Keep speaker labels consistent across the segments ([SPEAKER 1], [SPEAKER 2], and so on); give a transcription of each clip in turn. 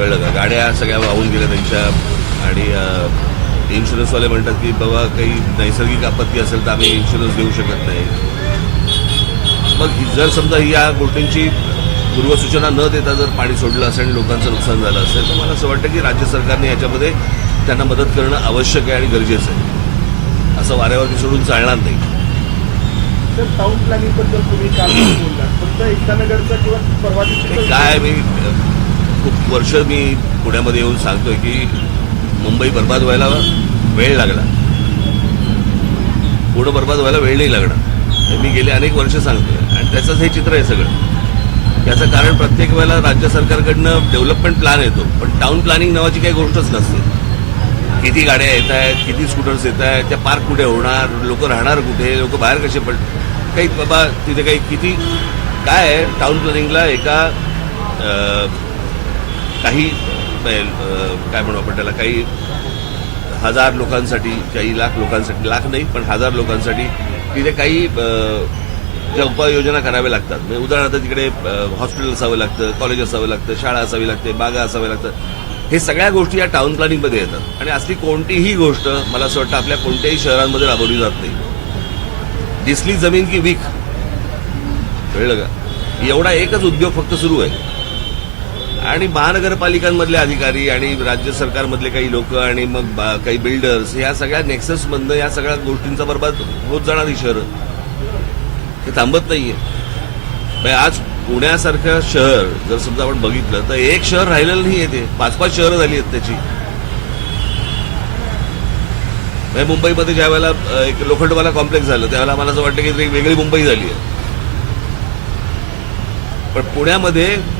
[SPEAKER 1] कळलं का? गाड्या सगळ्या वाहून गेल्या त्यांच्या. आणि इन्शुरन्सवाले म्हणतात की बाबा काही नैसर्गिक आपत्ती असेल तर आम्ही इन्शुरन्स देऊ शकत नाही. मग जर समजा या गोष्टींची पूर्वसूचना न देता जर पाणी सोडलं असेल आणि लोकांचं नुकसान झालं असेल तर मला असं वाटतं की राज्य सरकारने याच्यामध्ये त्यांना मदत करणं आवश्यक आहे आणि गरजेचं आहे. असं वाऱ्यावरती सोडून चालणार नाही.
[SPEAKER 2] सर टाउन प्लॅनिंगबद्दल तुम्ही बोललात? फक्त किंवा परवा
[SPEAKER 1] काय? मी खूप वर्ष मी पुण्यामध्ये येऊन सांगतोय की मुंबई बर्बाद व्हायला वेळ लागला. पुढं बर्बाद व्हायला वेळ नाही लागणार. मी गेले अनेक वर्ष सांगतोय. आणि त्याचंच हे चित्र आहे सगळं. याचं कारण प्रत्येक वेळेला राज्य सरकारकडनं डेव्हलपमेंट प्लॅन येतो. पण टाउन प्लॅनिंग नावाची काही गोष्टच नसते. किती गाड्या येत आहेत किती स्कूटर्स येत आहेत त्या पार्क कुठे होणार लोक राहणार कुठे लोक बाहेर कसे पड काही बाबा तिथे काही किती काय आहे? टाउन प्लॅनिंगला एका काही काय म्हणू आपण त्याला काही हजार लोकांसाठी काही लाख लोकांसाठी लाख नाही पण हजार लोकांसाठी तिथे काही ज्या उपाययोजना कराव्या लागतात. म्हणजे उदाहरणार्थ तिकडे हॉस्पिटल असावं लागतं कॉलेज असावं लागतं शाळा असावी लागते बागा असाव्या लागतात. हे सगळ्या गोष्टी या टाउन प्लॅनिंगमध्ये येतात. आणि असली कोणतीही गोष्ट मला असं वाटतं आपल्या कोणत्याही शहरांमध्ये राबवली जात नाही. दिसली जमीन की वीक. कळलं का? एवढा एकच उद्योग फक्त सुरू आहे. आणि महानगरपालिकांमधले अधिकारी आणि राज्य सरकारमधले काही लोक आणि मग बा- काही बिल्डर्स या सगळ्या नेक्ससमधनं या सगळ्या गोष्टींचा बर्बाद होत जाणारी शहरं. हे थांबत नाहीये. म्हणजे आज पुण्यासारखं शहर जर समजा आपण बघितलं तर एक शहर राहिलेलं नाही ते. पाच पाच शहरं झाली आहेत त्याची. म्हणजे मुंबईमध्ये ज्या वेळेला एक लोखंडवाला कॉम्प्लेक्स झालं त्यावेळेला मला असं वाटतं की एक वेगळी मुंबई झाली आहे. पण पुण्यामध्ये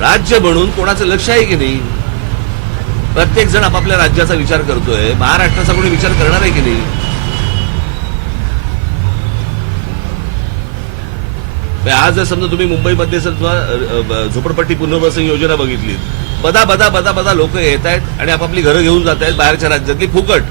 [SPEAKER 1] राज्य म्हणून कोणाचं लक्ष आहे की नाही? प्रत्येक जण आपापल्या राज्याचा विचार करतोय. महाराष्ट्राचा कोणी विचार करणार आहे की नाही? आज जर समजा तुम्ही मुंबईमध्ये झोपडपट्टी पुनर्वसन योजना बघितली बदा बदा बदा बदा लोक येत आहेत आणि आपापली घरं घेऊन जात आहेत बाहेरच्या राज्यातली फुकट.